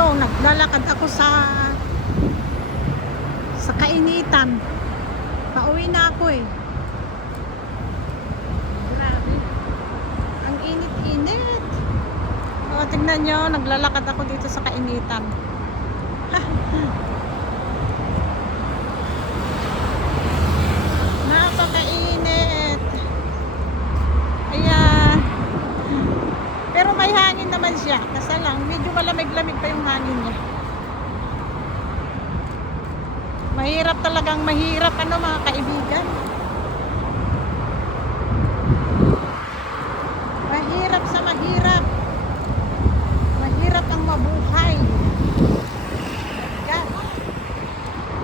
Ito, naglalakad ako sa kainitan. Pauwi na ako eh. Grabe. Ang init-init. O, tignan nyo, naglalakad ako dito sa kainitan. Napakainit. Ayan. Pero may hangin naman siya. Kasi lang, medyo malamig-lamig pa yung hangin niya. Mahirap talagang mahirap, mga kaibigan. Mahirap sa mahirap. Mahirap ang mabuhay. Yan.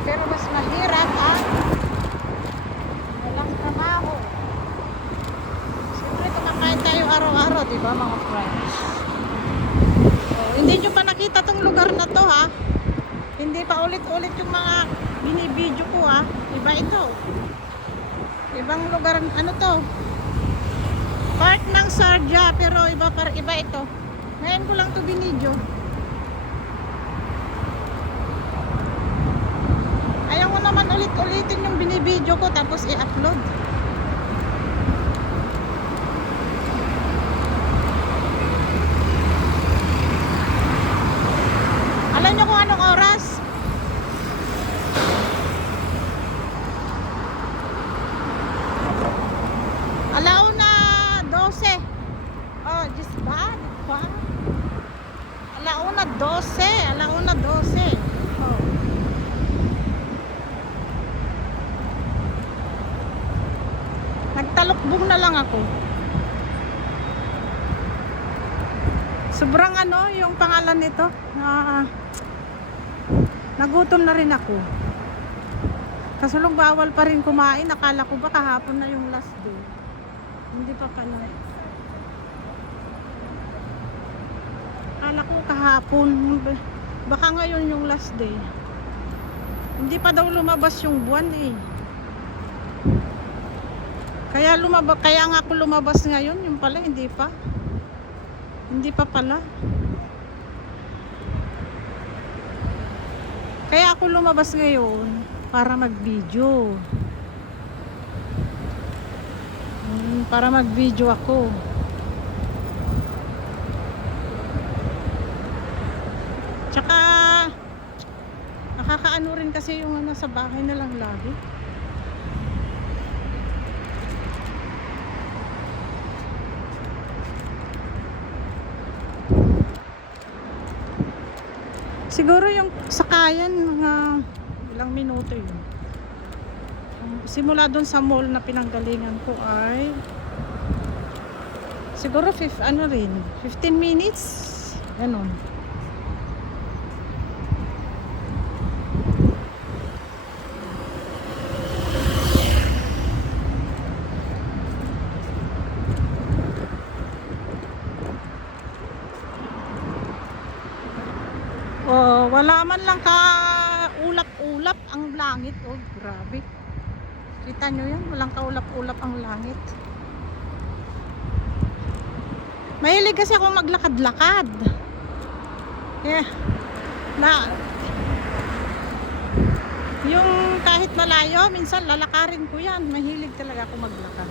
Pero mas mahirap ang walang trabaho. Siyempre, kumakain tayo araw-araw, di ba, mga friends? So, hindi nyo pa nakita tong lugar na to, ha? Hindi pa ulit-ulit yung mga binibidyo ko, ha? Iba ito. Ibang lugar, ano to? Part ng Sharjah, pero iba ito. Ngayon ko lang to binidyo. Ayaw ko naman ulit-ulitin yung binibidyo ko tapos i-upload. Alam nyo kung anong oras? Alauna 12. Oh, just bad. Alauna 12. Oh. Nagtalokbong na lang ako. Sobrang yung pangalan nito. Nagutom na rin ako. Kasulong bawal pa rin kumain. Akala ko ba kahapon na yung last day. Hindi pa pala. Akala ko kahapon. Baka ngayon yung last day. Hindi pa daw lumabas yung buwan eh. Kaya nga ako lumabas ngayon. Yung pala hindi pa. Hindi pa pala. Kaya ako lumabas ngayon para mag-video. Para mag-video ako. Tsaka nakakaano rin kasi yung nasa bahay na lang lagi. Siguro yung sakayan mga ilang minuto yun. Simula doon sa mall na pinanggalingan ko ay siguro 15 minutes. Ganun. Oh, wala man lang ka ulap-ulap ang langit. Oh, grabe. Kita nyo yan? Walang kaulap-ulap ang langit. Mahilig kasi ako maglakad-lakad. Yeah. Yung kahit malayo, minsan lalakarin ko yan. Mahilig talaga ako maglakad.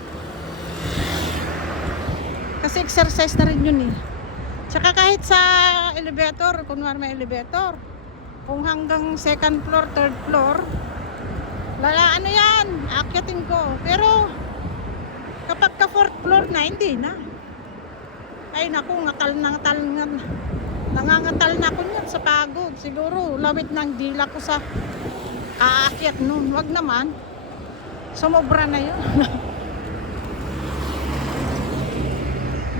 Kasi exercise na rin yun eh. Tsaka kahit sa elevator, kunwari may elevator, kung hanggang second floor, third floor, ano yan, aakyatin ko. Pero kapag ka fourth floor na, hindi na. Ay naku, nangangatal na ako niyan sa pagod. Siguro lawit ng dila ko sa aakyat nun. Wag naman, sumobra na yun.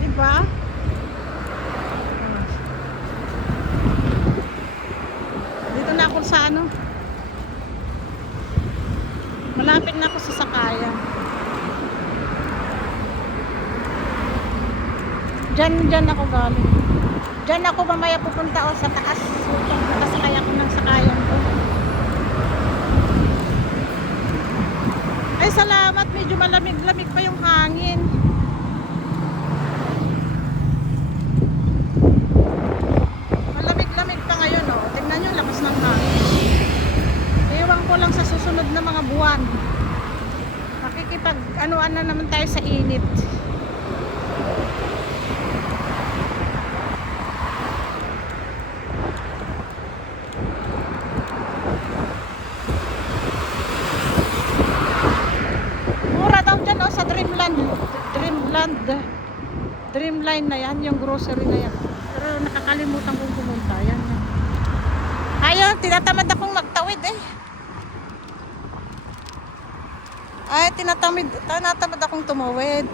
Diba? Dito na ako sa malapit na ako sa sakayan. Diyan ako galing. Diyan ako mamaya pupunta sa taas. Nakasakay ako ng sakayan ko. Ay salamat, medyo malamig-lamig pa yung hangin. Malamig-lamig pa ngayon Nasasawa na naman tayo sa init. Mura daw dyan sa Dreamline na yan, yung grocery na yan. Pero nakakalimutan kong pumunta. Yan. Ayun, tinatamad akong magtawid eh. Ay, tinatamad akong tumawid.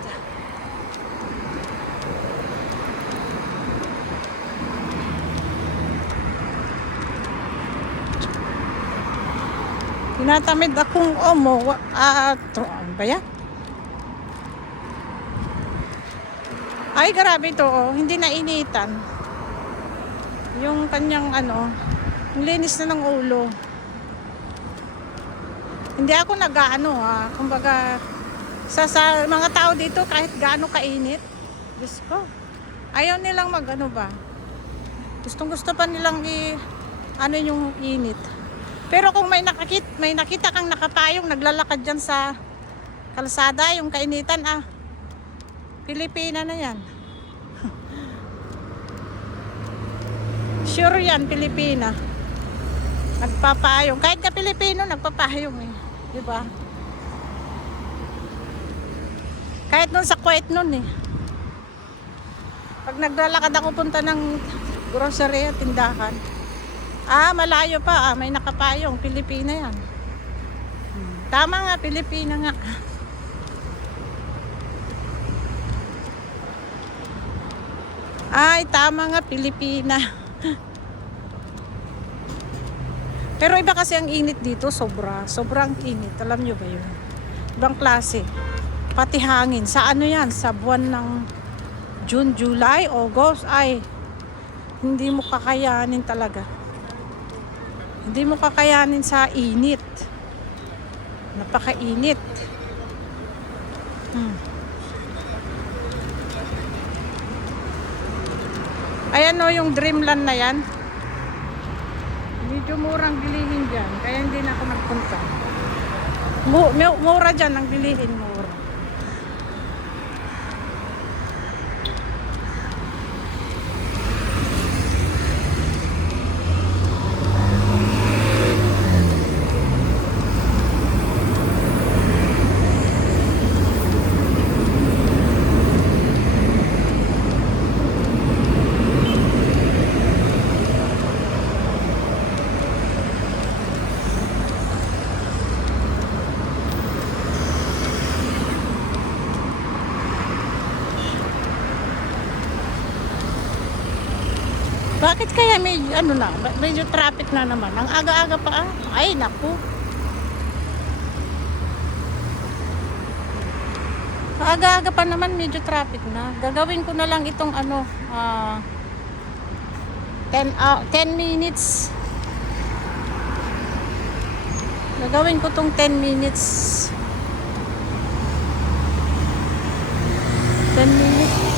Tinatamad akong ano ba yan? Ay, grabe to, hindi nainitan. Yung kanyang ang linis na ng ulo. Hindi ako kumbaga sa mga tao dito kahit gaano kainit. Diyos ko. Ayaw nilang Gustong-gusto pa nilang yung init. Pero kung may nakita kang nakapayong naglalakad diyan sa kalsada, yung kainitan, Pilipina na yan. Sure yan, Pilipina. Nagpapayong. Kahit ka Pilipino, nagpapayong eh. Diba? Kahit nun sa Kuwait nun eh. Pag naglalakad ako punta ng grocery at tindahan, malayo pa, may nakapayong. Pilipina yan. Tama nga, Pilipina nga. Ay, tama nga, Pilipina. Pero iba kasi ang init dito, sobrang init. Alam nyo ba yun? Ibang klase. Pati hangin. Sa yan? Sa buwan ng June, July, August, hindi mo kakayanin talaga. Hindi mo kakayanin sa init. Napakainit. Ayan yung Dreamland na yan. Medyo murang bilihin dyan. Kaya hindi na ako nagpunta. Mura dyan ang bilihin, mura. Bakit kaya medyo traffic na naman? Ang aga-aga pa Ay, naku. Aga-aga pa naman medyo traffic na. Gagawin ko na lang itong 10 minutes. Gagawin ko tong 10 minutes. 10 minutes.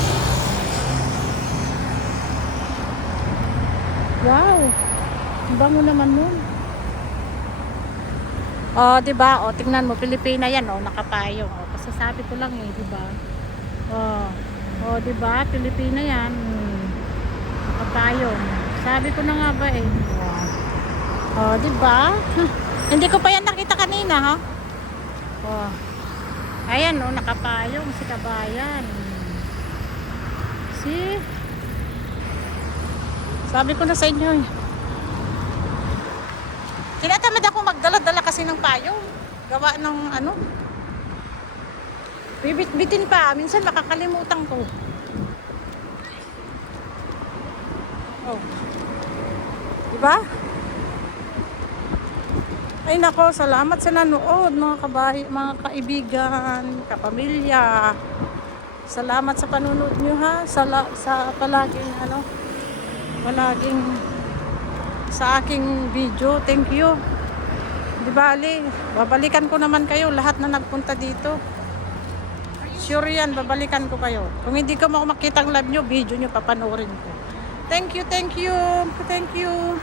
Wow. Bango naman nun. Diba? Tingnan mo, Pilipina yan, nakapayong. Pasasabi ko lang diba? Diba? Pilipina yan. Nakapayong. Sabi ko na nga ba diba? Hindi ko pa yan nakita kanina, Ayan, nakapayong si kabayan. See? Sabi ko na sa inyo Tinatamad ako magdala-dala kasi ng payong. Gawa ng bibit-bitin pa. Minsan makakalimutan ko. Diba? Ay nako, salamat sa nanood mga mga kaibigan, kapamilya. Salamat sa panunod nyo sa palaging palaging sa aking video. Thank you. Di bali, babalikan ko naman kayo lahat na nagpunta dito. Sure yan, babalikan ko kayo. Kung hindi ko makita ang live nyo, video nyo papanoorin ko. Thank you, thank you. Thank you.